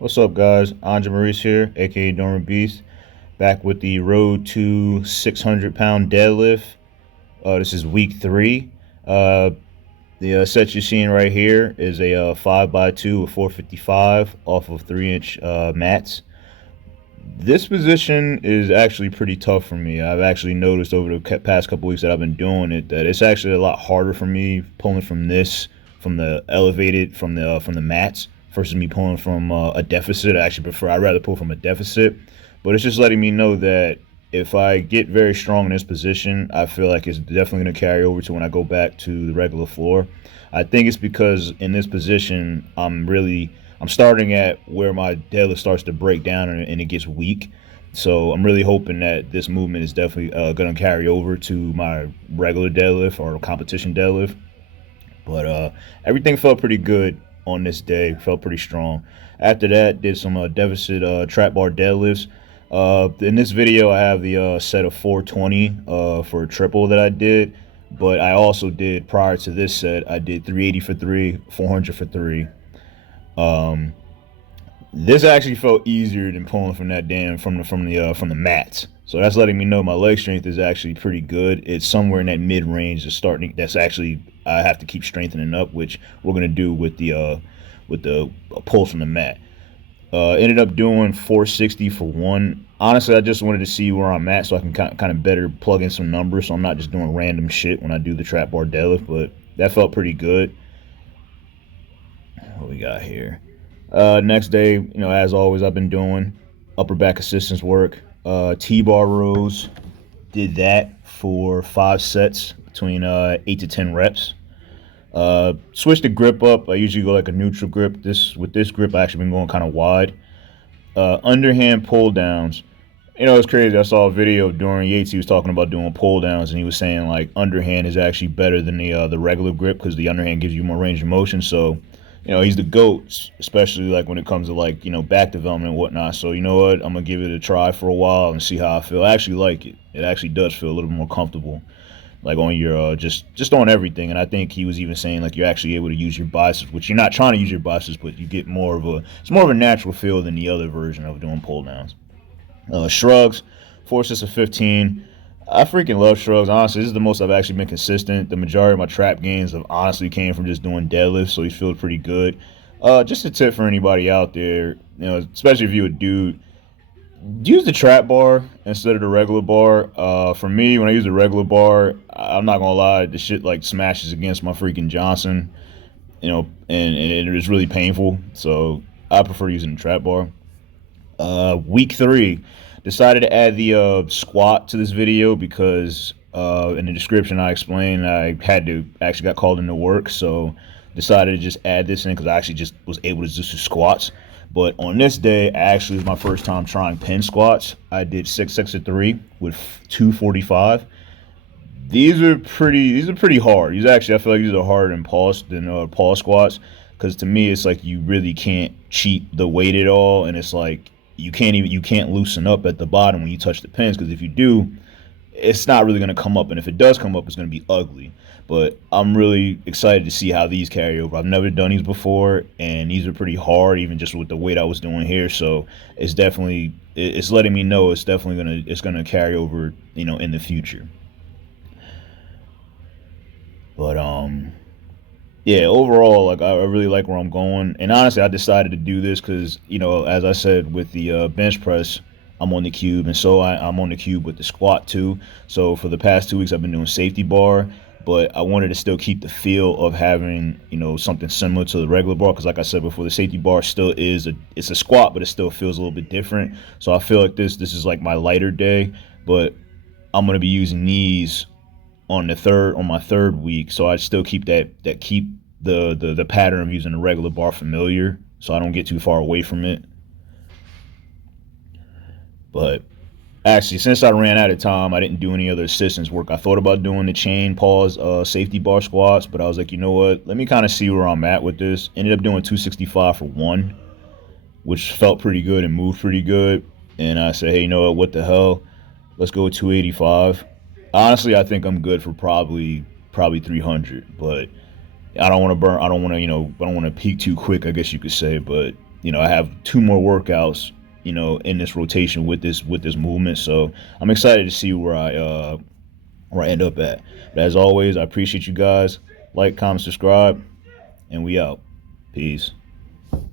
What's up, guys? Andre Maurice here, aka Dormant Beast, back with the Road to 600 pound deadlift. This is week three. Uh, the set you're seeing right here is a 5x2 with 455 off of 3-inch mats. This position is actually pretty tough for me. I've actually noticed over the past couple weeks that I've been doing it that it's actually a lot harder for me pulling from this, from the elevated, from the mats versus me pulling from a deficit. I'd rather pull from a deficit, but it's just letting me know that if I get very strong in this position, I feel like it's definitely going to carry over to when I go back to the regular floor. I think it's because in this position, I'm starting at where my deadlift starts to break down and it gets weak. So I'm really hoping that this movement is definitely going to carry over to my regular deadlift or competition deadlift. But everything felt pretty good on this day. Felt pretty strong. After that, did some deficit trap bar deadlifts. In this video, I have the set of 420 for a triple that I did. But I also did, prior to this set, I did 380 for three, 400 for three. Um, this actually felt easier than pulling from that damn from the mats. So that's letting me know my leg strength is actually pretty good. It's somewhere in that mid range. That's starting. That's actually I have to keep strengthening up, which we're gonna do with the pulls from the mat. Ended up doing 460 for one. Honestly, I just wanted to see where I'm at so I can kind of better plug in some numbers. So I'm not just doing random shit when I do the trap bar deadlift. But that felt pretty good. What we got here? Next day, as always, I've been doing upper back assistance work. T-bar rows, did that for 5 sets between 8 to 10 reps. Switched the grip up. I usually go like a neutral grip. This grip, I actually been going kind of wide. Underhand pull downs. It's crazy. I saw a video during Yates. He was talking about doing pull downs, and he was saying like underhand is actually better than the regular grip because the underhand gives you more range of motion. So he's the goat, especially like when it comes to like back development and whatnot. So you know what, I'm gonna give it a try for a while and see how I feel. I actually like it. It actually does feel a little more comfortable, like on your just on everything. And I think he was even saying like you're actually able to use your biceps, which you're not trying to use your biceps, but you get it's more of a natural feel than the other version of doing pull downs. Shrugs, 4 sets of 15. I freaking love shrugs. Honestly, this is the most I've actually been consistent. The majority of my trap gains have honestly came from just doing deadlifts, so he feels pretty good. Just a tip for anybody out there, especially if you're a dude, use the trap bar instead of the regular bar. For me, when I use the regular bar, I'm not gonna lie, the shit like smashes against my freaking Johnson, and it is really painful. So I prefer using the trap bar. Week three, decided to add the squat to this video because in the description I explained I had to actually got called into work, so decided to just add this in because I actually just was able to just do squats. But on this day, actually was my first time trying pin squats. I did 6 sets of three with 245. These are pretty hard. I feel like these are harder than pause squats because to me it's like you really can't cheat the weight at all, and it's like you can't loosen up at the bottom when you touch the pins because if you do, it's not really going to come up, and if it does come up, it's going to be ugly. But I'm really excited to see how these carry over. I've never done these before, and these are pretty hard, even just with the weight I was doing here. So it's letting me know it's gonna carry over, in the future. But yeah, overall, like I really like where I'm going, and honestly, I decided to do this because as I said with the bench press, I'm on the cube, and so I'm on the cube with the squat too. So for the past 2 weeks, I've been doing safety bar, but I wanted to still keep the feel of having something similar to the regular bar because, like I said before, the safety bar still it's a squat, but it still feels a little bit different. So I feel like this is like my lighter day, but I'm gonna be using these on my third week, so I still keep the pattern of using the regular bar familiar, so I don't get too far away from it. But actually, since I ran out of time, I didn't do any other assistance work. I thought about doing the chain pause safety bar squats, but I was like, you know what? Let me kind of see where I'm at with this. Ended up doing 265 for one, which felt pretty good and moved pretty good. And I said, hey, what the hell? Let's go with 285. Honestly, I think I'm good for probably 300, but I don't want to peak too quick, I guess you could say. But I have 2 more workouts, in this rotation with this movement. So I'm excited to see where I end up at. But as always, I appreciate you guys. Like, comment, subscribe, and we out. Peace.